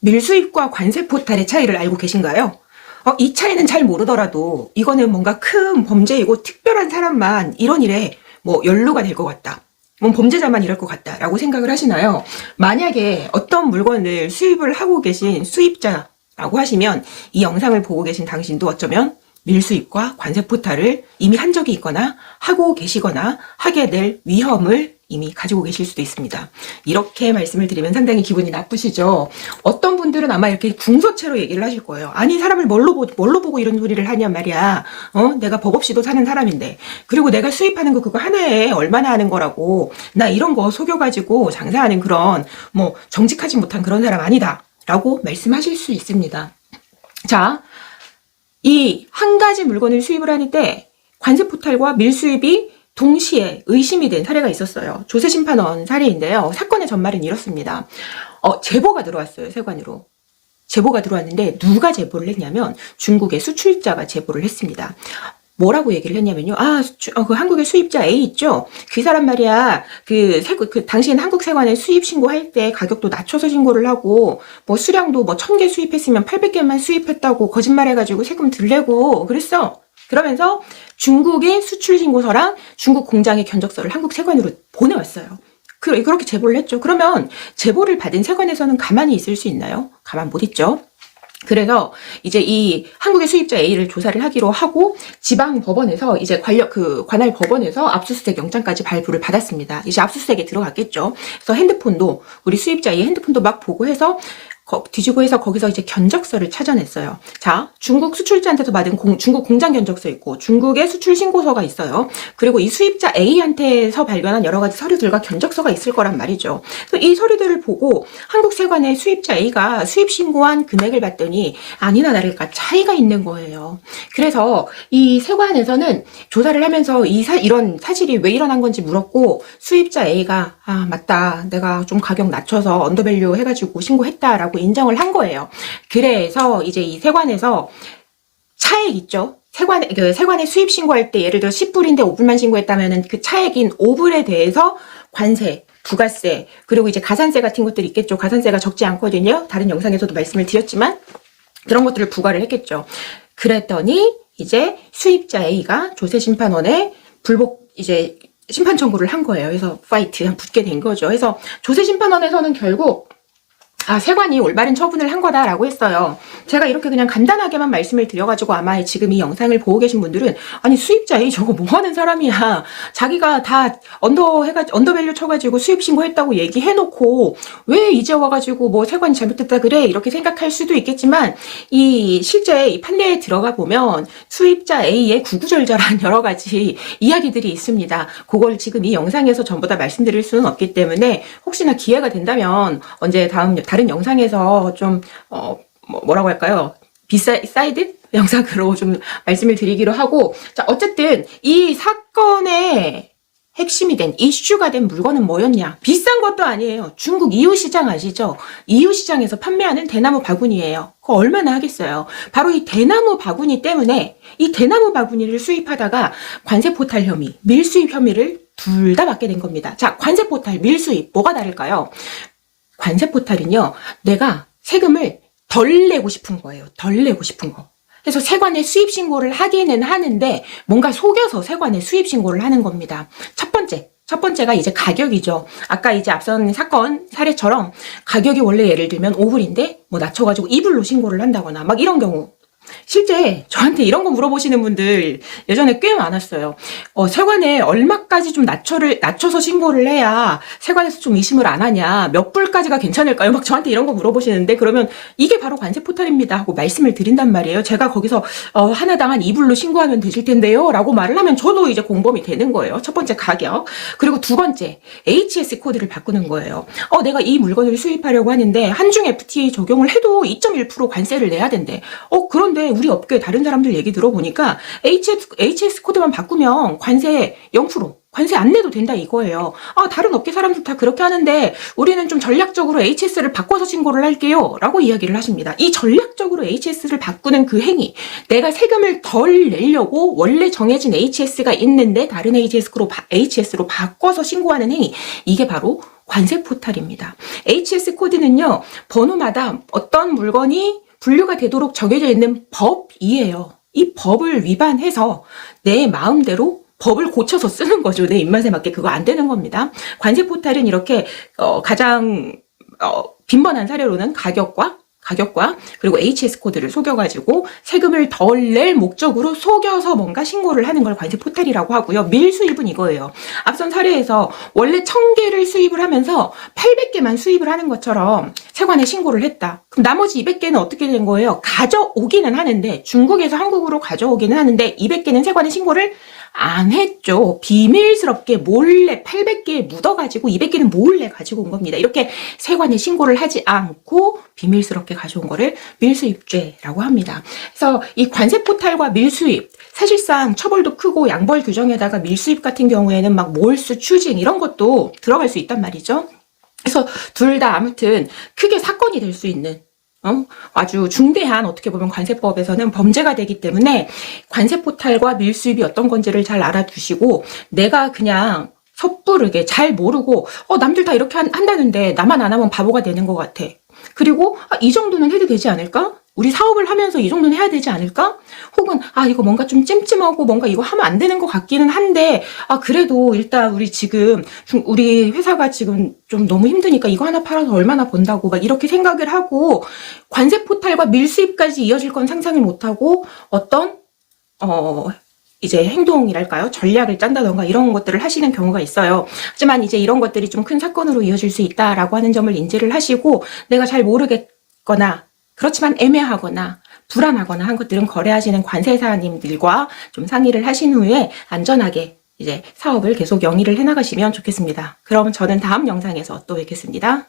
밀수입과 관세 포탈의 차이를 알고 계신가요? 이 차이는 잘 모르더라도 이거는 뭔가 큰 범죄이고 특별한 사람만 이런 일에 뭐 연루가 될 것 같다. 뭐 범죄자만 이럴 것 같다라고 생각을 하시나요? 만약에 어떤 물건을 수입을 하고 계신 수입자라고 하시면 이 영상을 보고 계신 당신도 어쩌면 밀수입과 관세 포탈을 이미 한 적이 있거나 하고 계시거나 하게 될 위험을 이미 가지고 계실 수도 있습니다. 이렇게 말씀을 드리면 상당히 기분이 나쁘시죠? 어떤 분들은 아마 이렇게 궁서체로 얘기를 하실 거예요. 아니 사람을 뭘로 보고 이런 소리를 하냔 말이야. 내가 법 없이도 사는 사람인데, 그리고 내가 수입하는 거 그거 하나에 얼마나 하는 거라고, 나 이런 거 속여가지고 장사하는 그런 뭐 정직하지 못한 그런 사람 아니다 라고 말씀하실 수 있습니다. 자, 이 한 가지 물건을 수입을 하는 때 관세 포탈과 밀수입이 동시에 의심이 된 사례가 있었어요. 조세심판원 사례인데요. 사건의 전말은 이렇습니다. 제보가 들어왔어요. 세관으로. 제보가 들어왔는데 누가 제보를 했냐면 중국의 수출자가 제보를 했습니다. 뭐라고 얘기를 했냐면요. 그 한국의 수입자 A 있죠? 그 사람 말이야. 당신 한국 세관에 수입 신고할 때 가격도 낮춰서 신고를 하고, 뭐 수량도 뭐 1000개 수입했으면 800개만 수입했다고 거짓말해가지고 세금 덜 내고 그랬어. 그러면서 중국의 수출 신고서랑 중국 공장의 견적서를 한국 세관으로 보내왔어요. 그렇게 제보를 했죠. 그러면 제보를 받은 세관에서는 가만히 있을 수 있나요? 가만 못 있죠. 그래서 이제 이 한국의 수입자 A를 조사를 하기로 하고 지방 법원에서 이제 관할 법원에서 압수수색 영장까지 발부를 받았습니다. 이제 압수수색에 들어갔겠죠. 그래서 핸드폰도 우리 수입자 A의 핸드폰도 막 보고 해서 뒤지고 해서 거기서 이제 견적서를 찾아냈어요. 자, 중국 수출자한테서 받은 중국 공장 견적서 있고 중국의 수출 신고서가 있어요. 그리고 이 수입자 A한테서 발견한 여러 가지 서류들과 견적서가 있을 거란 말이죠. 그래서 이 서류들을 보고 한국 세관의 수입자 A가 수입 신고한 금액을 봤더니 아니나 다를까 차이가 있는 거예요. 그래서 이 세관에서는 조사를 하면서 이런 사실이 왜 일어난 건지 물었고, 수입자 A가 맞다, 내가 좀 가격 낮춰서 언더밸류 해가지고 신고했다라고 인정을 한 거예요. 그래서 이제 이 세관에서 차액 있죠? 세관에 수입 신고할 때 예를 들어 10불인데 5불만 신고했다면은 그 차액인 5불에 대해서 관세, 부가세, 그리고 이제 가산세 같은 것들이 있겠죠. 가산세가 적지 않거든요. 다른 영상에서도 말씀을 드렸지만 그런 것들을 부과를 했겠죠. 그랬더니 이제 수입자 A가 조세심판원에 불복 이제 심판 청구를 한 거예요. 그래서 파이트 붙게 된 거죠. 그래서 조세심판원에서는 결국 세관이 올바른 처분을 한 거다라고 했어요. 제가 이렇게 그냥 간단하게만 말씀을 드려가지고 아마 지금 이 영상을 보고 계신 분들은 아니 수입자 A 저거 뭐 하는 사람이야. 자기가 다 언더밸류 쳐가지고 수입 신고했다고 얘기해놓고 왜 이제 와가지고 뭐 세관이 잘못됐다 그래 이렇게 생각할 수도 있겠지만, 실제 이 판례에 들어가 보면 수입자 A의 구구절절한 여러 가지 이야기들이 있습니다. 그걸 지금 이 영상에서 전부 다 말씀드릴 수는 없기 때문에 혹시나 기회가 된다면 언제 다른 영상에서 좀 뭐라고 할까요? 비사이드 영상으로 좀 말씀을 드리기로 하고, 자, 어쨌든 이 사건의 핵심이 된 이슈가 된 물건은 뭐였냐? 비싼 것도 아니에요. 중국 이웃시장 아시죠? 이웃시장에서 판매하는 대나무 바구니예요. 그거 얼마나 하겠어요? 바로 이 대나무 바구니 때문에 이 대나무 바구니를 수입하다가 관세 포탈 혐의, 밀수입 혐의를 둘 다 받게 된 겁니다. 자, 관세 포탈, 밀수입 뭐가 다를까요? 관세 포탈은요, 내가 세금을 덜 내고 싶은 거예요. 덜 내고 싶은 거. 그래서 세관에 수입 신고를 하기는 하는데 뭔가 속여서 세관에 수입 신고를 하는 겁니다. 첫 번째가 이제 가격이죠. 아까 이제 앞선 사례처럼 가격이 원래 예를 들면 5불인데 뭐 낮춰가지고 2불로 신고를 한다거나 막 이런 경우. 실제 저한테 이런 거 물어보시는 분들 예전에 꽤 많았어요. 세관에 얼마까지 좀 낮춰서 신고를 해야 세관에서 좀 의심을 안 하냐, 몇 불까지가 괜찮을까요? 막 저한테 이런 거 물어보시는데, 그러면 이게 바로 관세 포탈입니다 하고 말씀을 드린단 말이에요. 제가 거기서 하나당 한 2불로 신고하면 되실 텐데요 라고 말을 하면 저도 이제 공범이 되는 거예요. 첫 번째 가격. 그리고 두 번째 HS 코드를 바꾸는 거예요. 내가 이 물건을 수입하려고 하는데 한중 FTA 적용을 해도 2.1% 관세를 내야 된대. 그런데 우리 업계 다른 사람들 얘기 들어보니까 HS 코드만 바꾸면 관세 0%, 관세 안 내도 된다 이거예요. 다른 업계 사람들 다 그렇게 하는데 우리는 좀 전략적으로 HS를 바꿔서 신고를 할게요 라고 이야기를 하십니다. 이 전략적으로 HS를 바꾸는 그 행위, 내가 세금을 덜 내려고 원래 정해진 HS가 있는데 다른 HS로 바꿔서 신고하는 행위, 이게 바로 관세 포탈입니다. HS 코드는요, 번호마다 어떤 물건이 분류가 되도록 정해져 있는 법이에요. 이 법을 위반해서 내 마음대로 법을 고쳐서 쓰는 거죠. 내 입맛에 맞게. 그거 안 되는 겁니다. 관세 포탈은 이렇게 가장 빈번한 사례로는 가격과 그리고 HS 코드를 속여가지고 세금을 덜 낼 목적으로 속여서 뭔가 신고를 하는 걸 관세 포탈이라고 하고요. 밀수입은 이거예요. 앞선 사례에서 원래 1000개를 수입을 하면서 800개만 수입을 하는 것처럼 세관에 신고를 했다. 그럼 나머지 200개는 어떻게 된 거예요? 가져오기는 하는데, 중국에서 한국으로 가져오기는 하는데 200개는 세관에 신고를 안 했죠. 비밀스럽게 몰래 800개 묻어가지고 200개는 몰래 가지고 온 겁니다. 이렇게 세관에 신고를 하지 않고 비밀스럽게 가져온 거를 밀수입죄라고 합니다. 그래서 이 관세 포탈과 밀수입, 사실상 처벌도 크고 양벌 규정에다가 밀수입 같은 경우에는 막 몰수, 추징 이런 것도 들어갈 수 있단 말이죠. 그래서 둘 다 아무튼 크게 사건이 될 수 있는 아주 중대한, 어떻게 보면 관세법에서는 범죄가 되기 때문에 관세 포탈과 밀수입이 어떤 건지를 잘 알아두시고, 내가 그냥 섣부르게 잘 모르고 남들 다 이렇게 한다는데 나만 안 하면 바보가 되는 것 같아. 그리고 이 정도는 해도 되지 않을까? 우리 사업을 하면서 이 정도는 해야 되지 않을까? 혹은 이거 뭔가 좀 찜찜하고 뭔가 이거 하면 안 되는 것 같기는 한데 그래도 일단 우리 지금 우리 회사가 지금 좀 너무 힘드니까 이거 하나 팔아서 얼마나 번다고 막 이렇게 생각을 하고, 관세 포탈과 밀수입까지 이어질 건 상상을 못하고 어떤 이제 행동이랄까요? 전략을 짠다던가 이런 것들을 하시는 경우가 있어요. 하지만 이제 이런 것들이 좀 큰 사건으로 이어질 수 있다라고 하는 점을 인지를 하시고, 내가 잘 모르겠거나 그렇지만 애매하거나 불안하거나 한 것들은 거래하시는 관세사님들과 좀 상의를 하신 후에 안전하게 이제 사업을 계속 영위를 해나가시면 좋겠습니다. 그럼 저는 다음 영상에서 또 뵙겠습니다.